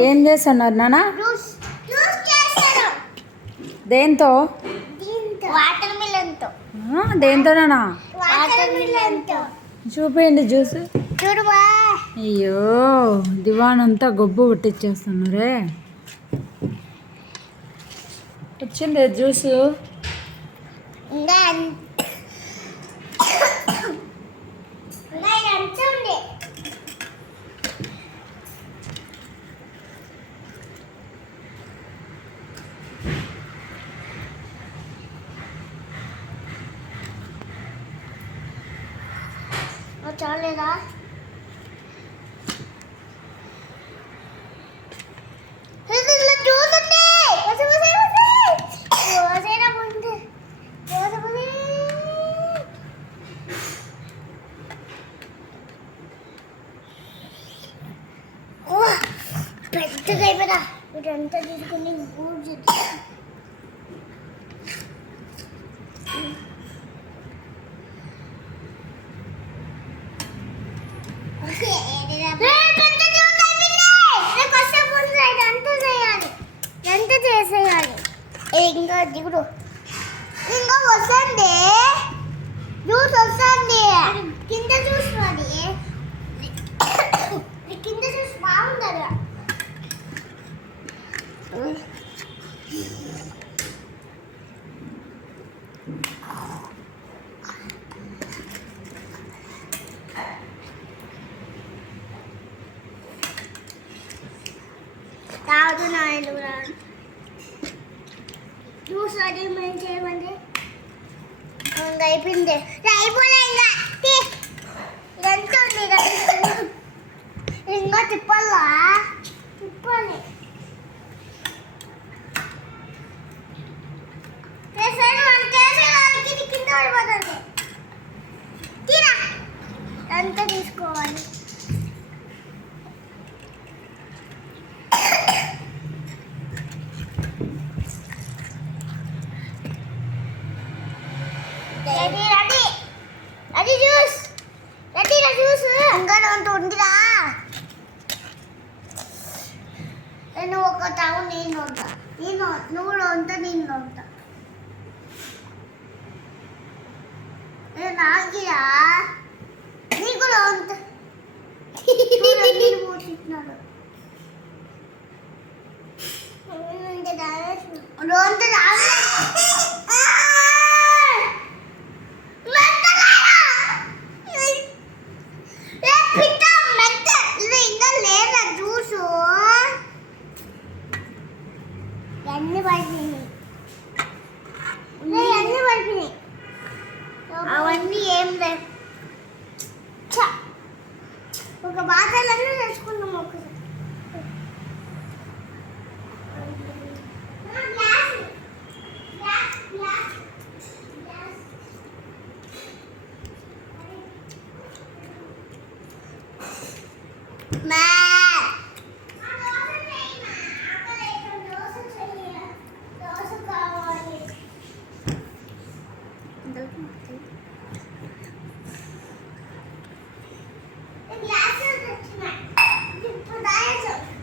ఏం చేస్తున్నారు నాన్న జ్యూస్ జ్యూస్ చేస్తారు దేంతో? దీంతో. వాటర్ మిలన్తో ఆ, దేంతో నాన్న వాటర్ మిలన్తో చూపేయండి జ్యూస్ అయ్యో దివాన్ అంతా గొబ్బు పుట్టించేస్తున్నారే వచ్చింది జ్యూస్. ఓ, పెద్దగా అయిపోయినా. వీటంతా తీసుకుని ఊడ్చి ఎంత చేసేయాలి ఇంకా దిగుడు ఇంకా వస్తుంది. జ్యూస్ వస్తుంది. కింద జ్యూస్ అది కింద జ్యూస్ బాగుంటుంది తాగుతున్నాయి నాయలు జ్యూస్ మేము చేయమండి. అయిపోయింది. అయిపోలే ఎంత ఉంది ఇంకా తిప్పాలా. తిప్పాలి కింద పడిపోతుంది. తీరా. ఎంత తీసుకోవాలి. Ready ready ready juice ready juice ఇంకా అంత ఉందిరా. నేను ఒక తావు నేను ఉంటా నేను నువ్వు ఉంటా నేను ఉంటా నేను ఆగిరా నీ కూడా ఉంటా పోతున్నాడు రోజు అన్ని పడిపోయినాయి. అన్ని పడిపోయినాయి. అవన్నీ ఏం లేవు. ఒక బాధలన్నీ తెచ్చుకున్నాం ఒకసారి. Bye. 去买你不拿走